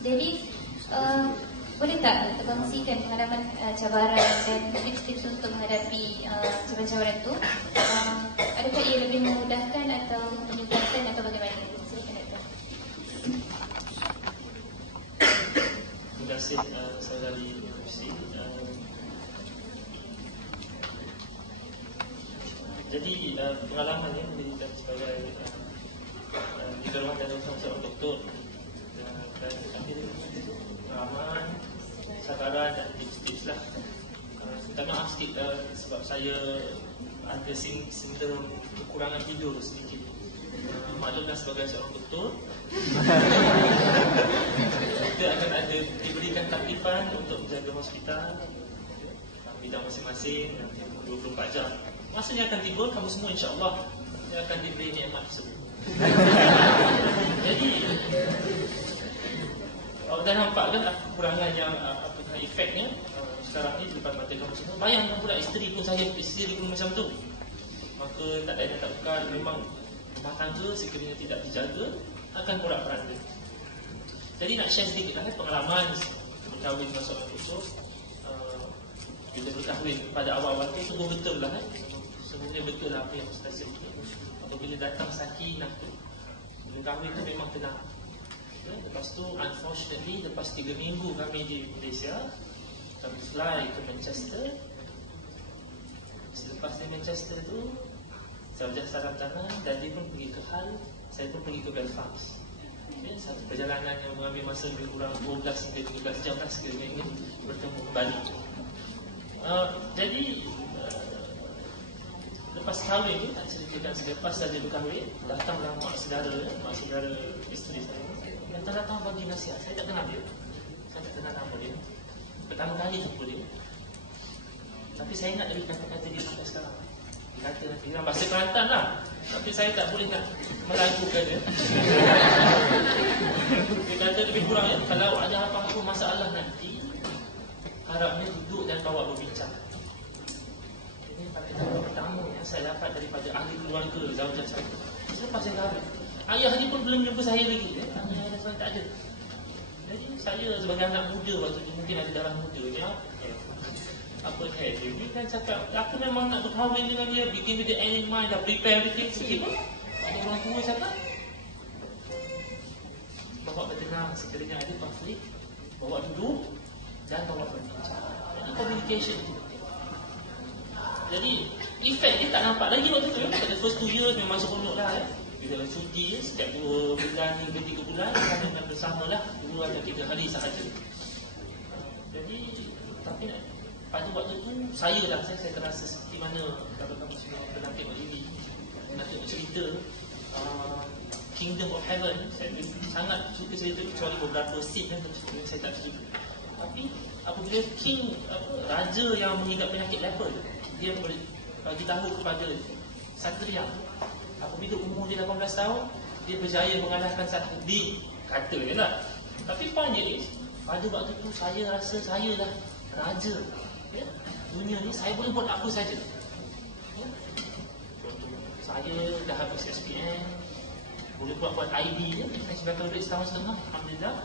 Jadi boleh tak terkongsikan pengalaman cabaran dan tips-tips untuk menghadapi cabaran-cabaran itu? Adakah ia lebih memudahkan atau menyusahkan atau bagaimana? Silakan doktor. Terima kasih saudari Lucy. Jadi pengalaman yang diberikan sebagai di ruang dan seorang doktor dan pengalaman, cabaran dan tips-tips lah. Minta maaf sikit sebab saya ada sindrom kekurangan tidur sedikit. Maklumlah sebagai seorang doktor, kita akan ada diberikan taklifan untuk menjaga hospital bidang masing-masing 24 jam. Masanya akan timbul, kamu semua insya-Allah akan diberi nikmat tersebut. Jadi dah nampak kan kekurangan yang apakah efeknya sekarang ni di depan mata kamu semua. Bayangkan pula isteri pun macam tu. Maka tak ada tak bukan, memang rumah tangga sekiranya tidak dijaga akan porak-poranda. Jadi nak share sedikit pengalaman berkahwin dengan seorang doktor. Bila berkahwin pada awal-awal tu sungguh betul lah sebenarnya betul lah apa yang Ustaz sebut. Apabila datang sakinah tu, bila kahwin tu memang tenang. Lepas tu unfortunately lepas 3 minggu kami di Malaysia, kami fly ke Manchester. Selepas di Manchester tu saya salam tangan dan dia pun pergi ke Hull, saya pun pergi ke Belfast. Satu perjalanan yang mengambil masa lebih kurang 12 hingga 13 jam lah sekiranya ingin bertemu kembali. Jadi lepas kahwin ni, tak ceritakan selepas saja berkahwin, datanglah mak saudara isteri saya. Datang bagi nasihat. Saya tak kenal dia, saya tak kenal nama dia, pertama kali jumpa dia. Tapi saya ingat dari kata-kata dia sampai sekarang. Dia kata nanti dalam bahasa Kelantan lah, tapi saya tak boleh nak melakukan dia. Dia kata lebih kurang kalau ada apa-apa masalah nanti, harapnya duduk dan bawa berbincang. Ini pengetahuan pertama yang saya dapat daripada ahli keluarga zaujah saya. Selepas saya kahwin, ayah ni pun belum jumpa saya lagi. Ayah saya tak ada. Jadi saya sebagai anak muda waktu tu, mungkin ada darah mudanya, apa dia ni kan cakap, aku memang nak berkahwin dengan dia, bikin dia end in mind, dah prepare everything sikit. Ada orang tua cakap, bawa bertenang, sekiranya ada konflik, bawa duduk dan bawa berbincang. Jadi communication itu. Jadi efek dia tak nampak lagi waktu tu. Pada first 2 years memang seronok lah Bila cuti setiap 2 bulan hingga 3 bulan kami akan bersama lah 2 atau 3 hari sahaja. Jadi tapi pada waktu tu saya terasa seperti mana kalau kamu semua pernah tengok TV, nak tengok cerita Kingdom of Heaven. Saya sangat suka cerita kecuali beberapa scene yang saya tak suka. Tapi apabila raja yang mengidap penyakit leper, dia bagi tahu kepada satria, apabila umur dia 18 tahun, dia berjaya mengalahkan satu di kata je lah. Tapi poinnya is, pada waktu tu saya rasa saya dah raja. Dunia ni saya boleh buat apa saja. Saya dah habis SPM, boleh buat ID je, saya sudah duit setahun setengah, alhamdulillah.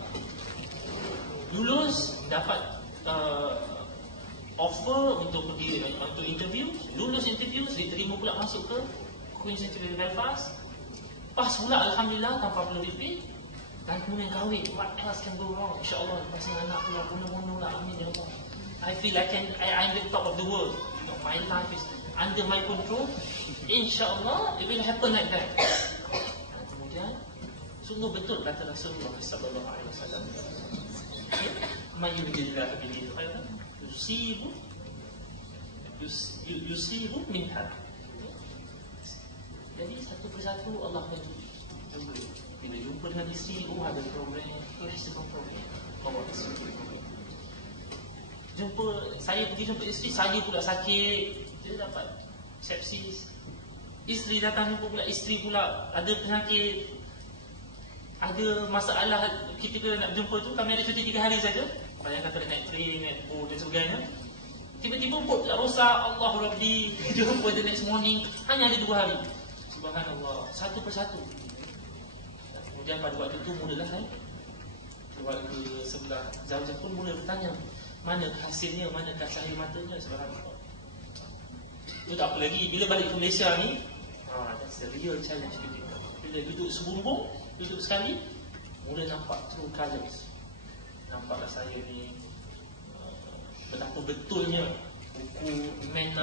Lulus, dapat offer untuk pergi untuk interview. Lulus interview, diterima pula masuk ke Queen's Institute Belfast. Pas pula alhamdulillah tanpa perlu repeat. Dan kemudian kahwin. What else can go wrong? InsyaAllah lepas ni anak pula bunuh-bunuh lah. Amin ya Allah. I feel like I'm the top of the world. You know, my life is under my control. InsyaAllah it will happen like that. Dan kemudian sungguh betul kata Rasulullah sallallahu alaihi wasallam, "Man yuridillahu bihi khairan yusibu minha." Jadi satu persatu Allah menjadi. Bila jumpa dengan isteri, ada problem, semua problem. Bawa isteri. Saya pergi jumpa isteri, saya pula sakit, dia dapat sepsis. Isteri datang jumpa pula, isteri pula ada penyakit. ada masalah kita nak jumpa tu, kami ada cuti 3 hari saja. Banyak kata naik train, naik boat dan sebagainya. Tiba-tiba boat tak rosak, Allah Rabbi, jumpa the next morning. Hanya ada 2 hari. Subhanallah, satu persatu. Kemudian pada waktu tu mulalah keluarga sebelah Zaujah pun mula bertanya, mana hasilnya, manakah cahaya matanya. Subhanallah. Itu tak apa lagi, bila balik ke Malaysia ni, that's the real challenge kita. Bila duduk sebumbung, duduk sekali, mula nampak true colours. Nampaklah saya ni betapa betulnya buku Man